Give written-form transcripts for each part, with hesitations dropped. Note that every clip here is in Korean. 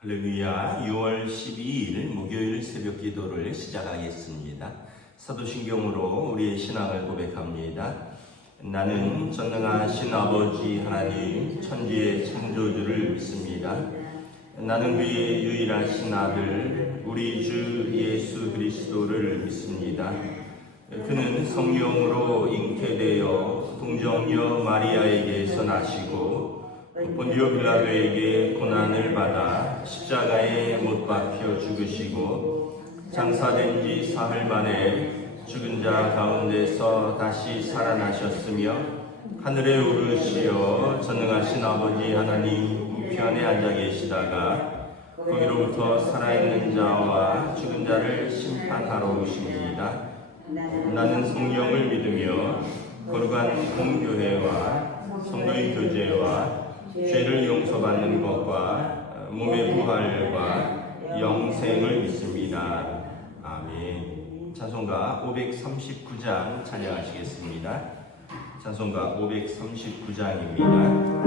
할렐루야. 6월 12일 목요일 새벽 기도를 시작하겠습니다. 사도신경으로 우리의 신앙을 고백합니다. 나는 전능하신 아버지 하나님 천지의 창조주를 믿습니다. 나는 그의 유일하신 아들 우리 주 예수 그리스도를 믿습니다. 그는 성령으로 잉태되어 동정녀 마리아에게서 나시고 본디오 빌라도에게 고난을 받아 십자가에 못 박혀 죽으시고 장사된 지 사흘 만에 죽은 자 가운데서 다시 살아나셨으며 하늘에 오르시어 전능하신 아버지 하나님 우편에 앉아 계시다가 거기로부터 살아있는 자와 죽은 자를 심판하러 오십니다. 나는 성령을 믿으며 거룩한 공교회와 성도의 교제와 죄를 용서받는 것과 몸의 부활과 영생을 믿습니다. 아멘. 찬송가 539장 찬양하시겠습니다. 찬송가 539장입니다.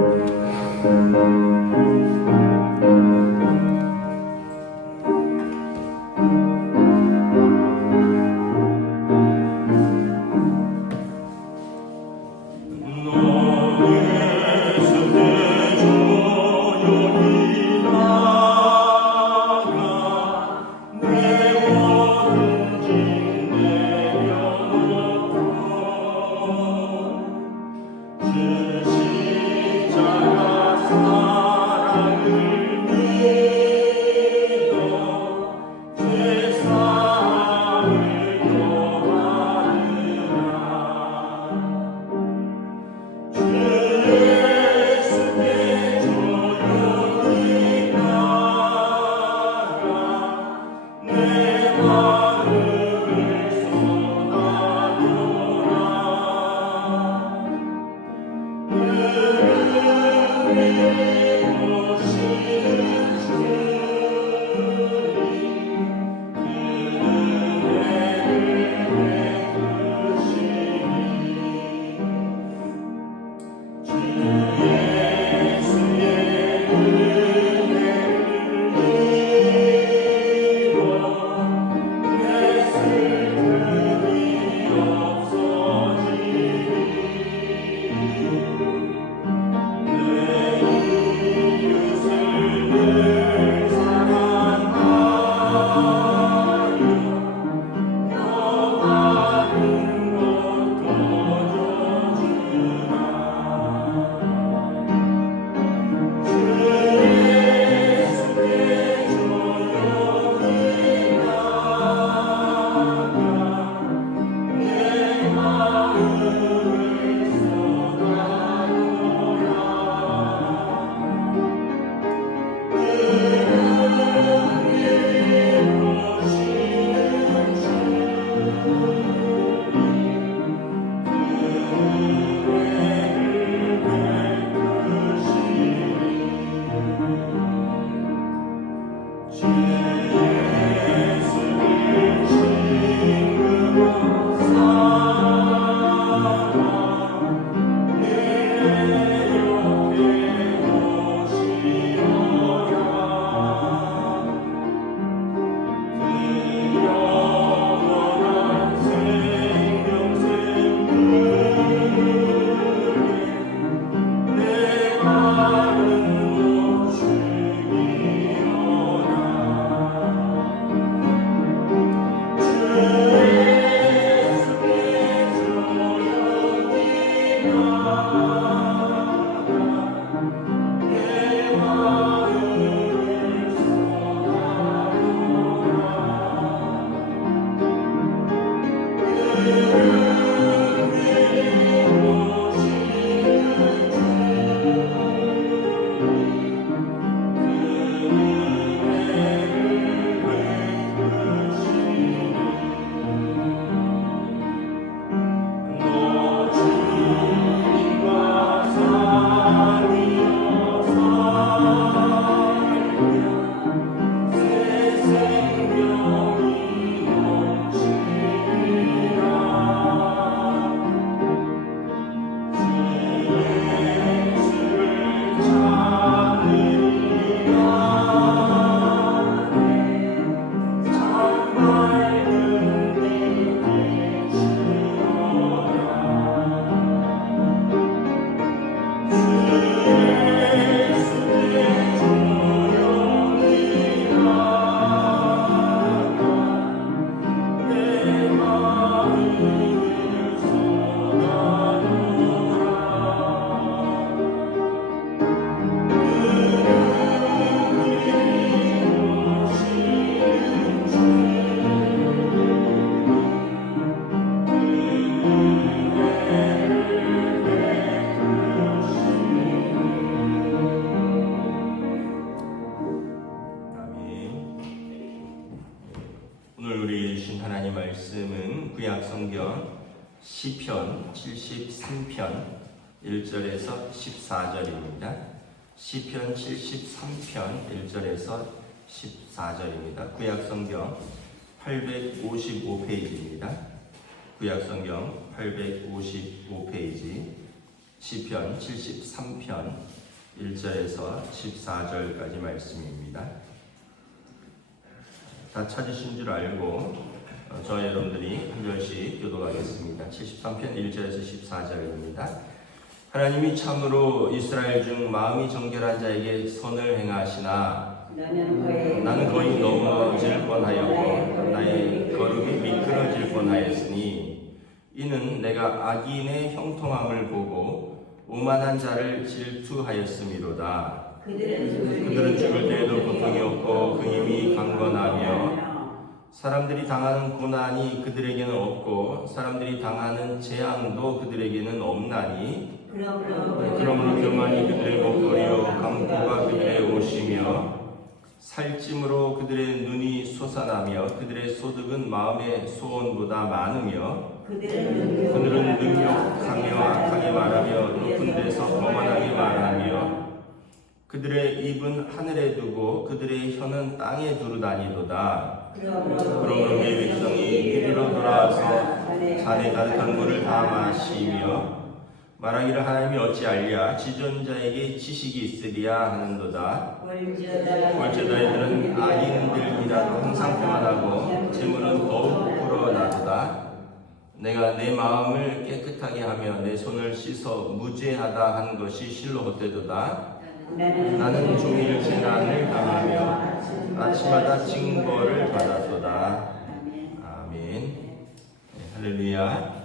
주신 하나님 말씀은 구약 성경 시편 73편 1절에서 14절입니다. 시편 73편 1절에서 14절입니다. 구약 성경 855페이지입니다. 구약 성경 855페이지 시편 73편 1절에서 14절까지 말씀입니다. 다 찾으신 줄 알고 저와 여러분들이 한 절씩 교독하겠습니다. 73편 1절에서 14절입니다. 하나님이 참으로 이스라엘 중 마음이 정결한 자에게 선을 행하시나 나는 거의 넘어질 뻔하였고 나의 걸음이 미끄러질 뻔하였으니 이는 내가 악인의 형통함을 보고 오만한 자를 질투하였음이로다. 그들은 죽을 때에도 고통이 없고 그 힘이 강건하며 사람들이 당하는 고난이 그들에게는 없고 사람들이 당하는 재앙도 그들에게는 없나니 그러므로 교만이 그들의 목걸이요 강포가 그들의 옷이며 살찜으로 그들의 눈이 솟아나며 그들의 소득은 마음의 소원보다 많으며 그들은 능욕하며 악하게 말하며 높은 데서 거만하게 말하며 그들의 입은 하늘에 두고 그들의 혀는 땅에 두루 다니도다. 그러므로 내 백성이 이리로 돌아와서 잔에 가득한 물을 다 마시며 말하기를 하나님이 어찌 알랴 지존자에게 지식이 있으리야 하는도다. 벌죄다 이들은 악인들이라도 항상 교만하고 재물은 더욱 불어나도다. 내가 내 마음을 깨끗하게 하며 내 손을 씻어 무죄하다 한 것이 실로 헛되도다. 나는 종일 재난을 당하며 아침마다 징벌을 받았도다. 아멘. 네, 할렐루야.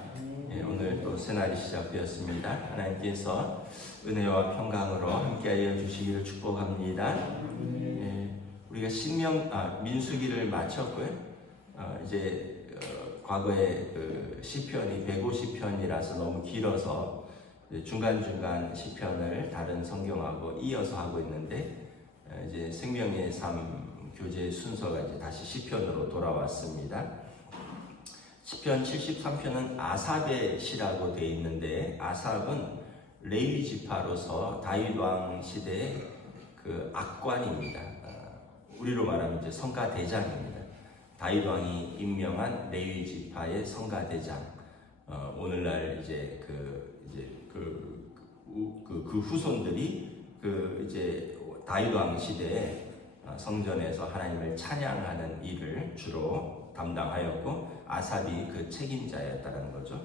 네, 오늘 또 새날이 시작되었습니다. 하나님께서 은혜와 평강으로 함께하여 주시기를 축복합니다. 네, 우리가 민수기를 마쳤고요. 이제 과거에 그 시편이 150편이라서 너무 길어서 중간중간 시편을 다른 성경하고 이어서 하고 있는데 이제 생명의 삶 교재 순서가 이제 다시 시편으로 돌아왔습니다. 시편 73편은 아삽의 시라고 되어 있는데 아삽은 레위 지파로서 다윗 왕 시대의 그 악관입니다. 우리로 말하면 이제 성가 대장입니다. 다윗 왕이 임명한 레위 지파의 성가 대장. 오늘날 이제 그 후손들이 이제 다윗 왕 시대에 성전에서 하나님을 찬양하는 일을 주로 담당하였고 아삽이 그 책임자였다는 거죠.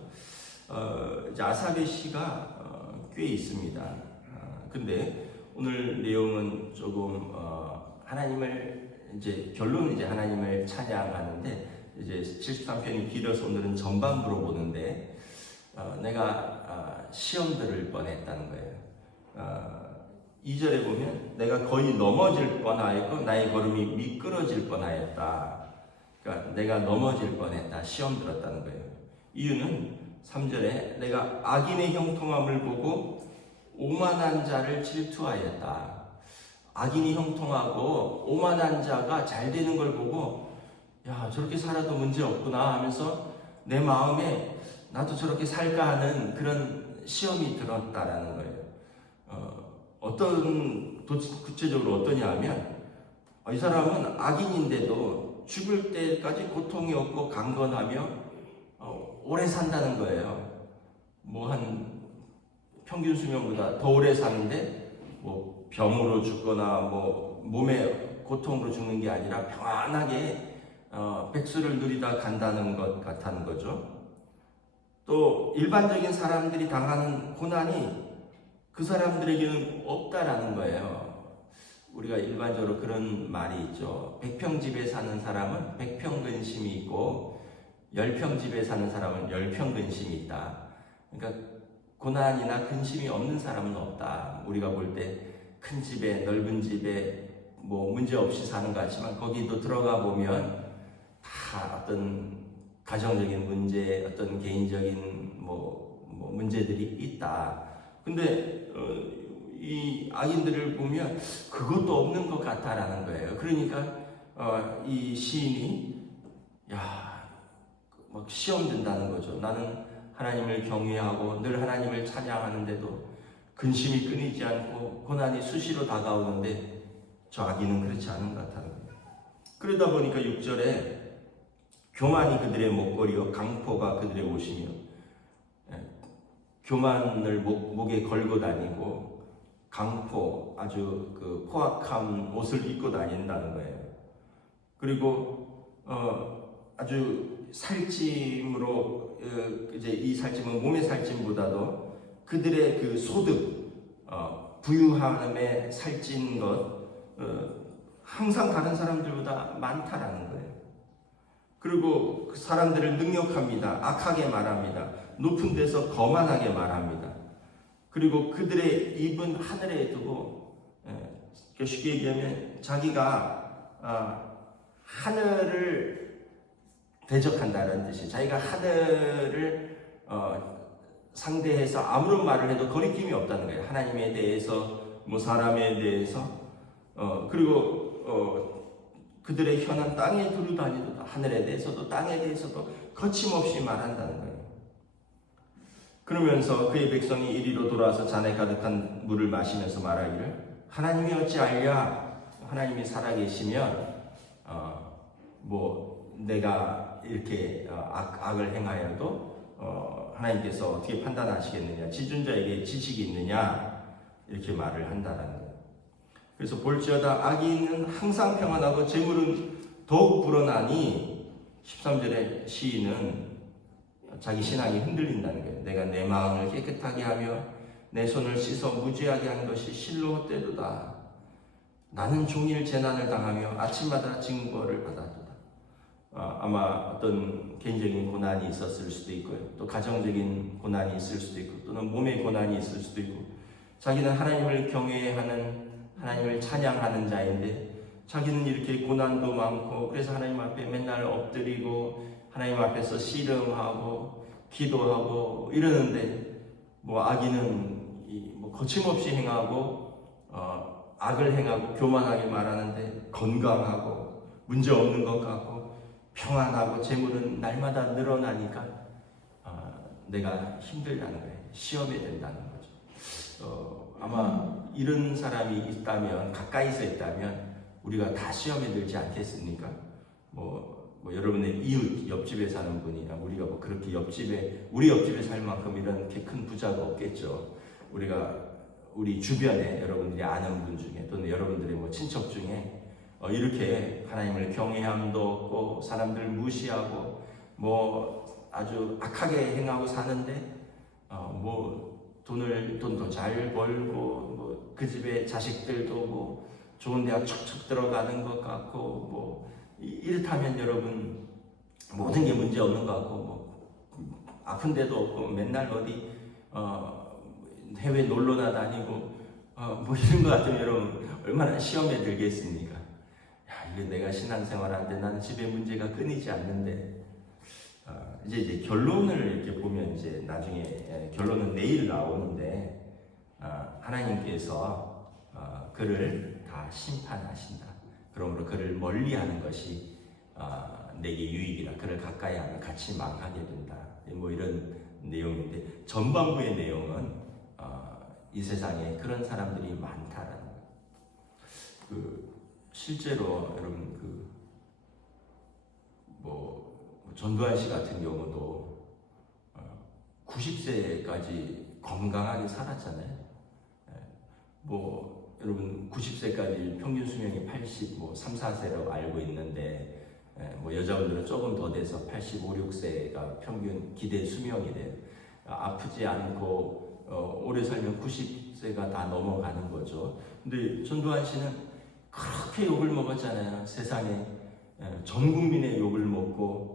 이제 아삽의 시가 꽤 있습니다. 근데 오늘 내용은 조금 하나님을 이제 결론은 이제 하나님을 찬양하는데 이제 73편이 길어서 오늘은 전반부로 보는데 내가 시험 들을 뻔했다는 거예요. 2절에 보면 내가 거의 넘어질 뻔하였고 나의 걸음이 미끄러질 뻔하였다. 그러니까 내가 넘어질 뻔했다. 시험 들었다는 거예요. 이유는 3절에 내가 악인의 형통함을 보고 오만한 자를 질투하였다. 악인이 형통하고 오만한 자가 잘 되는 걸 보고 야 저렇게 살아도 문제 없구나 하면서 내 마음에 나도 저렇게 살까 하는 그런 시험이 들었다라는 거예요. 구체적으로 어떠냐 하면 이 사람은 악인인데도 죽을 때까지 고통이 없고 강건하며 오래 산다는 거예요. 뭐 한 평균 수명보다 더 오래 사는데 뭐 병으로 죽거나 뭐 몸의 고통으로 죽는 게 아니라 평안하게 백수를 누리다 간다는 것 같다는 거죠. 또 일반적인 사람들이 당하는 고난이 그 사람들에게는 없다라는 거예요. 우리가 일반적으로 그런 말이 있죠. 100평집에 사는 사람은 100평근심이 있고 10평집에 사는 사람은 10평근심이 있다. 그러니까 고난이나 근심이 없는 사람은 없다. 우리가 볼 때 큰 집에 넓은 집에 뭐 문제 없이 사는 것 같지만 거기도 들어가 보면 다 어떤 가정적인 문제, 어떤 개인적인 뭐 문제들이 있다. 근데 이 악인들을 보면 그것도 없는 것 같다라는 거예요. 그러니까 이 시인이 야 막 시험 든다는 거죠. 나는 하나님을 경외하고 늘 하나님을 찬양하는데도 근심이 끊이지 않고 고난이 수시로 다가오는데 저 아기는 그렇지 않은 것 같아요. 그러다 보니까 6절에 교만이 그들의 목걸이요 강포가 그들의 옷이며, 교만을 목에 걸고 다니고 강포, 아주 그 포악한 옷을 입고 다닌다는 거예요. 그리고 아주 살찜으로, 이제 이 살찜은 몸의 살찜보다도 그들의 그 소득, 부유함에 살찐 것, 항상 다른 사람들보다 많다라는 거예요. 그리고 그 사람들을 능욕합니다. 악하게 말합니다. 높은 데서 거만하게 말합니다. 그리고 그들의 입은 하늘에 두고, 쉽게 얘기하면 자기가 하늘을 대적한다는 뜻이, 자기가 하늘을 상대해서 아무런 말을 해도 거리낌이 없다는 거예요. 하나님에 대해서, 뭐 사람에 대해서, 그리고 그들의 혀는 땅에 두루다니도 하늘에 대해서도 땅에 대해서도 거침없이 말한다는 거예요. 그러면서 그의 백성이 이리로 돌아와서 잔에 가득한 물을 마시면서 말하기를, 하나님이 어찌 알랴? 하나님이 살아계시면 뭐 내가 이렇게 악을 행하여도 하나님께서 어떻게 판단하시겠느냐? 지존자에게 지식이 있느냐? 이렇게 말을 한다는 거예요. 그래서 볼지어다 악인은 항상 평안하고 재물은 더욱 불어나니, 13절의 시인은 자기 신앙이 흔들린다는 거예요. 내가 내 마음을 깨끗하게 하며 내 손을 씻어 무죄하게 한 것이 실로 헛되도다. 나는 종일 재난을 당하며 아침마다 징벌을 받았도다. 아마 어떤 개인적인 고난이 있었을 수도 있고요. 또 가정적인 고난이 있을 수도 있고, 또는 몸의 고난이 있을 수도 있고, 자기는 하나님을 경외하는, 하나님을 찬양하는 자인데 자기는 이렇게 고난도 많고, 그래서 하나님 앞에 맨날 엎드리고 하나님 앞에서 씨름하고 기도하고 이러는데, 뭐 악인은 뭐 거침없이 행하고 악을 행하고 교만하게 말하는데 건강하고 문제 없는 것 같고 평안하고 재물은 날마다 늘어나니까 내가 힘들다는 거예요. 시험에 된다는 거죠. 아마 이런 사람이 있다면, 가까이서 있다면 우리가 다 시험에 들지 않겠습니까? 뭐 여러분의 이웃, 옆집에 사는 분이나 우리가 뭐 그렇게 우리 옆집에 살 만큼 이렇게 큰 부자가 없겠죠. 우리 주변에 여러분들이 아는 분 중에, 또는 여러분들의 뭐 친척 중에 이렇게 하나님을 경외함도 없고 사람들 무시하고 뭐 아주 악하게 행하고 사는데 뭐 돈도 잘 벌고 뭐 그 집에 자식들도 뭐 좋은 대학 척척 들어가는 것 같고 뭐 이렇다면 여러분 모든 게 문제 없는 것 같고, 뭐 아픈 데도 없고 맨날 어디 해외 놀러나 다니고 뭐 이런 것 같으면 여러분 얼마나 시험에 들겠습니까? 야, 이게 내가 신앙생활하는데 나는 집에 문제가 끊이지 않는데. 이제 결론을 이렇게 보면, 이제 나중에 결론은 내일 나오는데, 하나님께서 그를 다 심판하신다. 그러므로 그를 멀리하는 것이 내게 유익이라. 그를 가까이 하면 같이 망하게 된다. 뭐 이런 내용인데, 전반부의 내용은 이 세상에 그런 사람들이 많다라는 거예요. 실제로 여러분 전두환 씨 같은 경우도 90세까지 건강하게 살았잖아요. 뭐 여러분 90세까지 평균 수명이 83, 4세라고 알고 있는데, 뭐 여자분들은 조금 더 돼서 85, 6세가 평균 기대 수명이 돼요. 아프지 않고 오래 살면 90세가 다 넘어가는 거죠. 근데 전두환 씨는 그렇게 욕을 먹었잖아요. 세상에 전 국민의 욕을 먹고,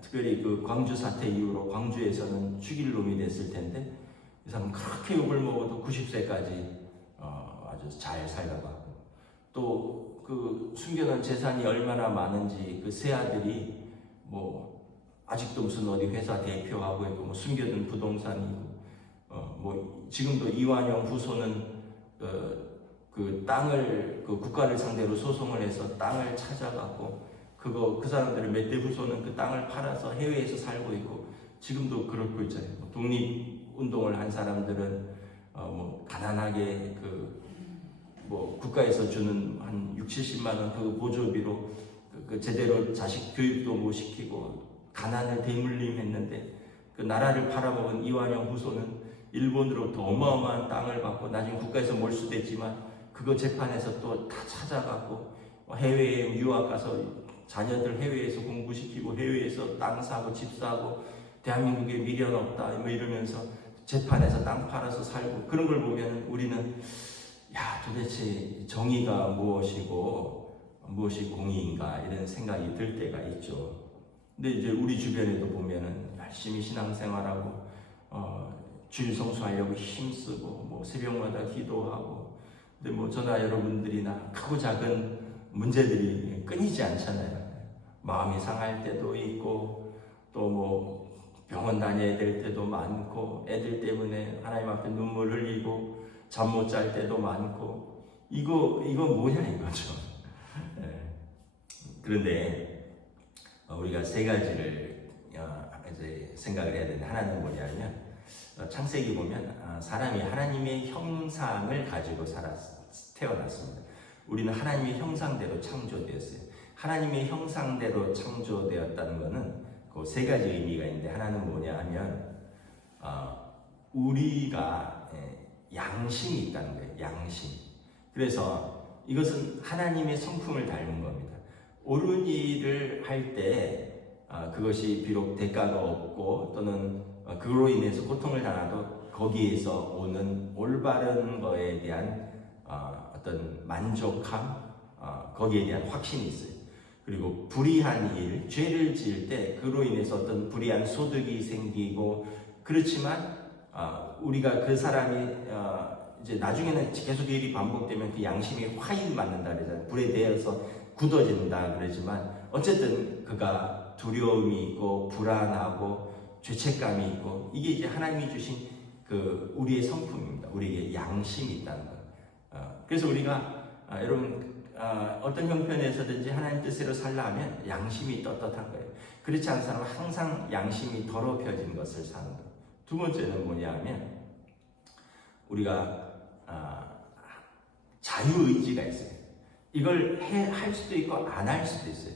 특별히 그 광주 사태 이후로 광주에서는 죽일 놈이 됐을 텐데, 이 사람은 그렇게 욕을 먹어도 90세까지 아주 잘 살다가고, 또 그 숨겨놓은 재산이 얼마나 많은지 그 세 아들이 뭐 아직도 무슨 어디 회사 대표하고 있고, 뭐 숨겨둔 부동산이고, 뭐 지금도 이완영 후손은 그 땅을, 그 국가를 상대로 소송을 해서 땅을 찾아가고 그 그 사람들의 몇 대 후손은 그 땅을 팔아서 해외에서 살고 있고 지금도 그렇고 있잖아요. 독립운동을 한 사람들은 뭐 가난하게 뭐 국가에서 주는 한 6, 70만 원 그 보조비로 그 제대로 자식 교육도 못 시키고 가난을 대물림했는데 그 나라를 팔아먹은 이완용 후손은 일본으로부터 어마어마한 땅을 받고 나중에 국가에서 몰수됐지만 그거 재판에서 또 다 찾아가고 해외에 유학 가서 자녀들 해외에서 공부시키고 해외에서 땅 사고 집 사고 대한민국에 미련 없다 뭐 이러면서 재판에서 땅 팔아서 살고 그런 걸 보면 우리는 야 도대체 정의가 무엇이고 무엇이 공의인가 이런 생각이 들 때가 있죠. 근데 이제 우리 주변에도 보면은 열심히 신앙생활하고 주일 성수하려고 힘쓰고 뭐 새벽마다 기도하고 근데 뭐 저나 여러분들이나 크고 작은 문제들이 끊이지 않잖아요. 마음이 상할 때도 있고 또 뭐 병원 다녀야 될 때도 많고 애들 때문에 하나님 앞에 눈물 흘리고 잠 못 잘 때도 많고 이거 뭐냐 이거죠. 그런데 우리가 세 가지를 이제 생각을 해야 되는데 하나는 뭐냐면 창세기 보면 사람이 하나님의 형상을 가지고 태어났습니다. 우리는 하나님의 형상대로 창조되었어요. 하나님의 형상대로 창조되었다는 것은 그 세 가지 의미가 있는데 하나는 뭐냐 하면 우리가 양심이 있다는 거예요. 양심. 그래서 이것은 하나님의 성품을 닮은 겁니다. 옳은 일을 할 때 그것이 비록 대가가 없고 또는 그로 인해서 고통을 당하도 거기에서 오는 올바른 거에 대한 어떤 만족함, 거기에 대한 확신이 있어요. 그리고 불의한 일, 죄를 지을 때 그로 인해서 어떤 불의한 소득이 생기고 그렇지만 우리가 그 사람이 이제 나중에는 계속 일이 반복되면 그 양심이 화인 맞는다 그러잖아요. 불에 대해서 굳어진다 그러지만 어쨌든 그가 두려움이 있고 불안하고 죄책감이 있고 이게 이제 하나님이 주신 그 우리의 성품입니다. 우리에게 양심이 있다는 것. 그래서 우리가 여러분 어떤 형편에서든지 하나님 뜻대로 살려면 양심이 떳떳한 거예요. 그렇지 않은 사람은 항상 양심이 더럽혀진 것을 사는 거예요. 두 번째는 뭐냐면 우리가 자유의지가 있어요. 이걸 할 수도 있고 안 할 수도 있어요.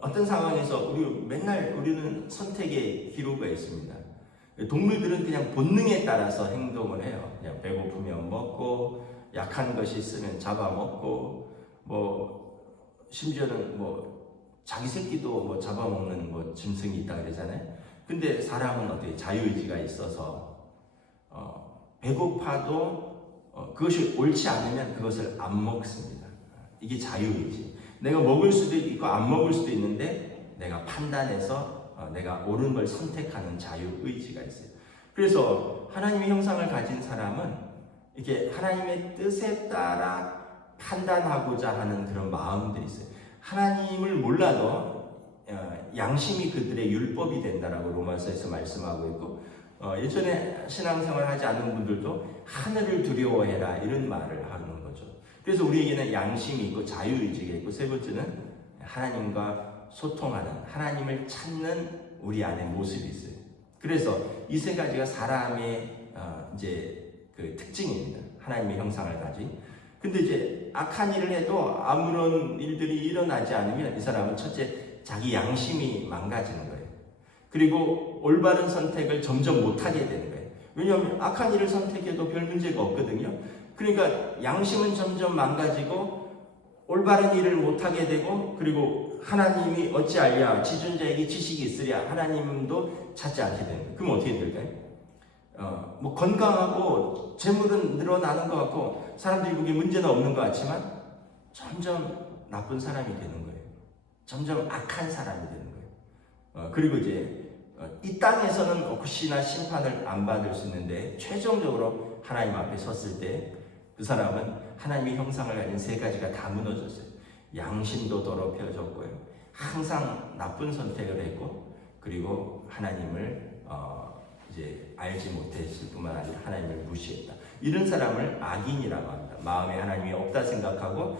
어떤 상황에서 우리는 선택의 기로가 있습니다. 동물들은 그냥 본능에 따라서 행동을 해요. 그냥 배고프면 먹고 약한 것이 있으면 잡아먹고 뭐 심지어는 뭐 자기 새끼도 뭐 잡아먹는 뭐 짐승이 있다 그러잖아요. 근데 사람은 어떻게 자유의지가 있어서 배고파도 그것이 옳지 않으면 그것을 안 먹습니다. 이게 자유의지. 내가 먹을 수도 있고 안 먹을 수도 있는데 내가 판단해서 내가 옳은 걸 선택하는 자유의지가 있어요. 그래서 하나님의 형상을 가진 사람은 이렇게 하나님의 뜻에 따라 판단하고자 하는 그런 마음들이 있어요. 하나님을 몰라도 양심이 그들의 율법이 된다라고 로마서에서 말씀하고 있고 예전에 신앙생활 하지 않는 분들도 하늘을 두려워해라 이런 말을 하는 거죠. 그래서 우리에게는 양심이 있고 자유의지가 있고 세 번째는 하나님과 소통하는 하나님을 찾는 우리 안에 모습이 있어요. 그래서 이 세 가지가 사람의 이제 그 특징입니다. 하나님의 형상을 가진. 근데 이제 악한 일을 해도 아무런 일들이 일어나지 않으면 이 사람은 첫째 자기 양심이 망가지는 거예요. 그리고 올바른 선택을 점점 못하게 되는 거예요. 왜냐하면 악한 일을 선택해도 별 문제가 없거든요. 그러니까 양심은 점점 망가지고 올바른 일을 못하게 되고 그리고 하나님이 어찌하랴 지존자에게 지식이 있으랴 하나님도 찾지 않게 되는 거예요. 그럼 어떻게 될까요? 뭐 건강하고 재물은 늘어나는 것 같고 사람들이 보기에 문제는 없는 것 같지만 점점 나쁜 사람이 되는 거예요. 점점 악한 사람이 되는 거예요. 그리고 이제 이 땅에서는 혹시나 심판을 안 받을 수 있는데 최종적으로 하나님 앞에 섰을 때 그 사람은 하나님의 형상을 가진 세 가지가 다 무너졌어요. 양심도 더럽혀졌고요. 항상 나쁜 선택을 했고 그리고 하나님을 이제 알지 못했을 뿐만 아니라 하나님을 무시했다. 이런 사람을 악인이라고 합니다. 마음에 하나님이 없다 생각하고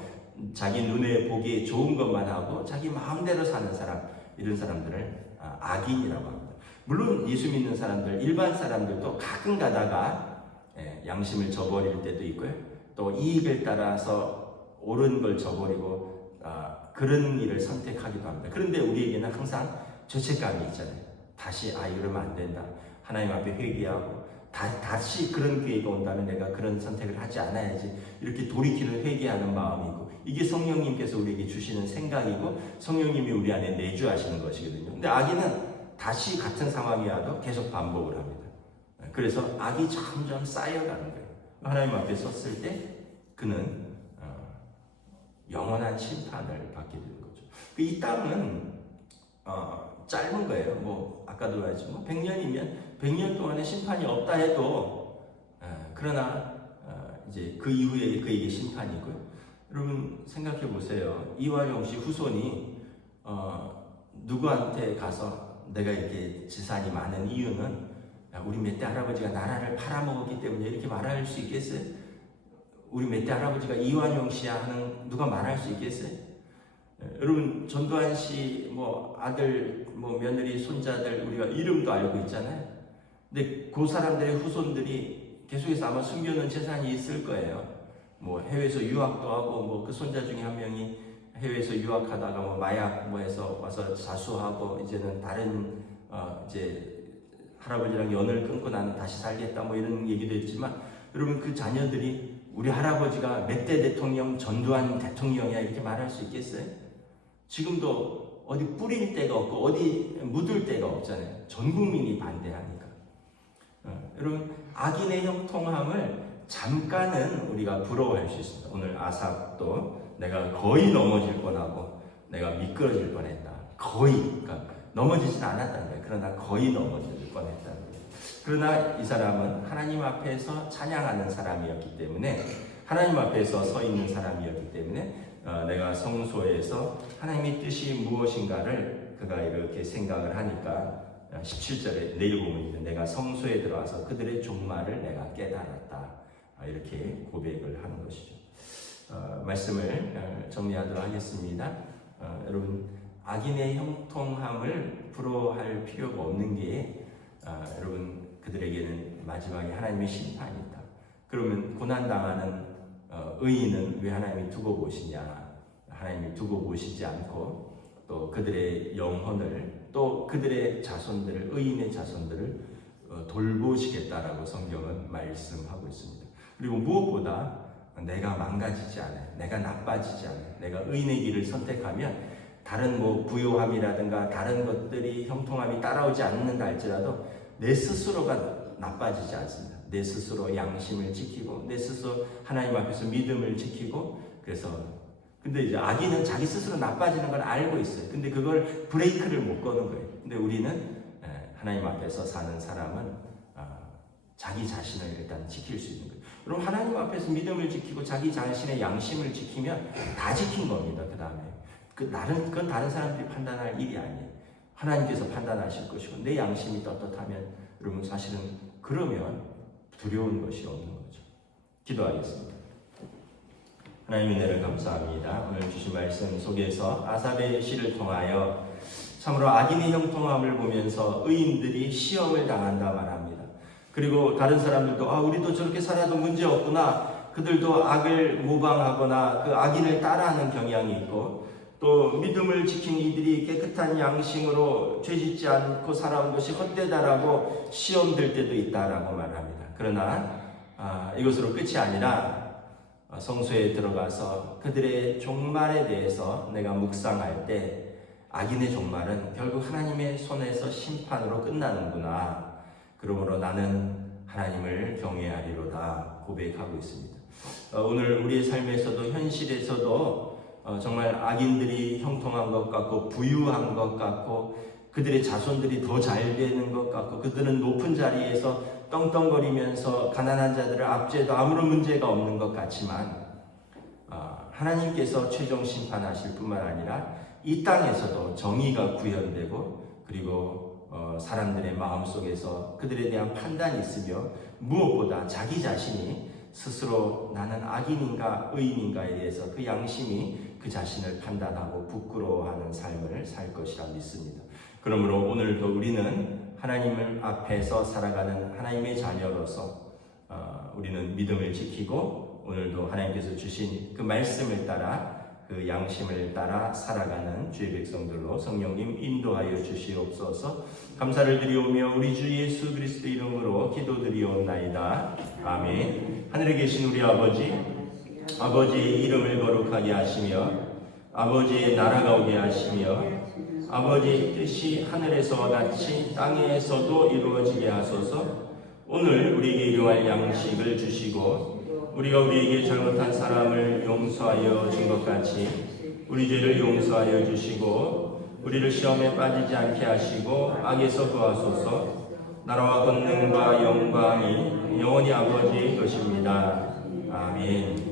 자기 눈에 보기에 좋은 것만 하고 자기 마음대로 사는 사람, 이런 사람들을 악인이라고 합니다. 물론 예수 믿는 사람들, 일반 사람들도 가끔 가다가 양심을 저버릴 때도 있고요. 또 이익을 따라서 옳은 걸 저버리고 그런 일을 선택하기도 합니다. 그런데 우리에게는 항상 죄책감이 있잖아요. 다시 이러면 안 된다. 하나님 앞에 회개하고 다시 그런 기회가 온다면 내가 그런 선택을 하지 않아야지. 이렇게 돌이키는 회개하는 마음이고, 이게 성령님께서 우리에게 주시는 생각이고 성령님이 우리 안에 내주하시는 것이거든요. 근데 악인은 다시 같은 상황이 와도 계속 반복을 합니다. 그래서 악이 점점 쌓여가는 거예요. 하나님 앞에 섰을 때 그는 영원한 심판을 받게 되는 거죠. 이 땅은 짧은 거예요. 뭐 아까도 말했지만 100년이면 100년 동안의 심판이 없다 해도 그러나 이제 그 이후에 그에게 심판이고요. 여러분 생각해 보세요. 이완용 씨 후손이 누구한테 가서 내가 이렇게 재산이 많은 이유는 우리 몇 대 할아버지가 나라를 팔아먹었기 때문에 이렇게 말할 수 있겠어요? 우리 몇 대 할아버지가 이완용 씨야 하는 누가 말할 수 있겠어요? 여러분 전두환 씨 뭐 아들 뭐 며느리 손자들 우리가 이름도 알고 있잖아요. 근데 그 사람들의 후손들이 계속해서 아마 숨겨놓은 재산이 있을 거예요. 뭐 해외에서 유학도 하고 뭐 그 손자 중에 한 명이 해외에서 유학하다가 뭐 마약 뭐 해서 와서 자수하고 이제는 다른 이제 할아버지랑 연을 끊고 나는 다시 살겠다 뭐 이런 얘기도 했지만, 여러분 그 자녀들이 우리 할아버지가 몇 대 대통령 전두환 대통령이야 이렇게 말할 수 있겠어요? 지금도 어디 뿌릴 데가 없고 어디 묻을 데가 없잖아요. 전 국민이 반대하니까. 여러분 악인의 형통함을 잠깐은 우리가 부러워할 수 있습니다. 오늘 아삽도 내가 거의 넘어질 뻔하고 내가 미끄러질 뻔했다. 거의, 그러니까 넘어지진 않았다는 거예요. 그러나 거의 넘어질 뻔했다는 거예요. 그러나 이 사람은 하나님 앞에서 찬양하는 사람이었기 때문에, 하나님 앞에서 서 있는 사람이었기 때문에 내가 성소에서 하나님의 뜻이 무엇인가를 그가 이렇게 생각을 하니까 17절에 내일 보면 내가 성소에 들어와서 그들의 종말을 내가 깨달았다. 이렇게 고백을 하는 것이죠. 말씀을 정리하도록 하겠습니다. 여러분 악인의 형통함을 부러워할 필요가 없는 게 여러분 그들에게는 마지막에 하나님의 심판이 있다. 그러면 고난당하는 의인은 왜 하나님이 두고 보시냐? 하나님이 두고 보시지 않고 또 그들의 영혼을 또 그들의 자손들을, 의인의 자손들을 돌보시겠다라고 성경은 말씀하고 있습니다. 그리고 무엇보다 내가 망가지지 않아요. 내가 나빠지지 않아요. 내가 의인의 길을 선택하면 다른 뭐 부요함이라든가 다른 것들이 형통함이 따라오지 않는다 할지라도 내 스스로가 나빠지지 않습니다. 내 스스로 양심을 지키고 내 스스로 하나님 앞에서 믿음을 지키고, 그래서 근데 이제 악인은 자기 스스로 나빠지는 걸 알고 있어요. 근데 그걸 브레이크를 못 거는 거예요. 근데 우리는 하나님 앞에서 사는 사람은 자기 자신을 일단 지킬 수 있는 거예요. 그럼 하나님 앞에서 믿음을 지키고 자기 자신의 양심을 지키면 다 지킨 겁니다. 그 다음에 그건 다른 사람들이 판단할 일이 아니에요. 하나님께서 판단하실 것이고, 내 양심이 떳떳하면 여러분 사실은 그러면 두려운 것이 없는 거죠. 기도하겠습니다. 하나님 은혜를 감사합니다. 오늘 주신 말씀 속에서 아삽의 시를 통하여 참으로 악인의 형통함을 보면서 의인들이 시험을 당한다 말합니다. 그리고 다른 사람들도 우리도 저렇게 살아도 문제 없구나, 그들도 악을 모방하거나 그 악인을 따라하는 경향이 있고, 또 믿음을 지킨 이들이 깨끗한 양심으로 죄짓지 않고 살아온 것이 헛되다라고 시험될 때도 있다라고 말합니다. 그러나 이것으로 끝이 아니라 성소에 들어가서 그들의 종말에 대해서 내가 묵상할 때 악인의 종말은 결국 하나님의 손에서 심판으로 끝나는구나. 그러므로 나는 하나님을 경외하리로다 고백하고 있습니다. 오늘 우리의 삶에서도 현실에서도 정말 악인들이 형통한 것 같고 부유한 것 같고 그들의 자손들이 더 잘 되는 것 같고 그들은 높은 자리에서 떵떵거리면서 가난한 자들을 압제해도 아무런 문제가 없는 것 같지만 하나님께서 최종 심판하실 뿐만 아니라 이 땅에서도 정의가 구현되고 그리고 사람들의 마음속에서 그들에 대한 판단이 있으며 무엇보다 자기 자신이 스스로 나는 악인인가 의인인가에 대해서 그 양심이 그 자신을 판단하고 부끄러워하는 삶을 살 것이라 믿습니다. 그러므로 오늘도 우리는 하나님 앞에서 살아가는 하나님의 자녀로서 우리는 믿음을 지키고 오늘도 하나님께서 주신 그 말씀을 따라 그 양심을 따라 살아가는 주의 백성들로 성령님 인도하여 주시옵소서. 감사를 드리오며 우리 주 예수 그리스도 이름으로 기도드리옵나이다. 아멘. 하늘에 계신 우리 아버지의 이름을 거룩하게 하시며 아버지의 나라가 오게 하시며 아버지의 뜻이 하늘에서와 같이 땅에서도 이루어지게 하소서. 오늘 우리에게 일용할 양식을 주시고 우리가 우리에게 잘못한 사람을 용서하여 준 것 같이 우리 죄를 용서하여 주시고 우리를 시험에 빠지지 않게 하시고 악에서 구하소서. 나라와 권능과 영광이 영원히 아버지의 것입니다. 아멘.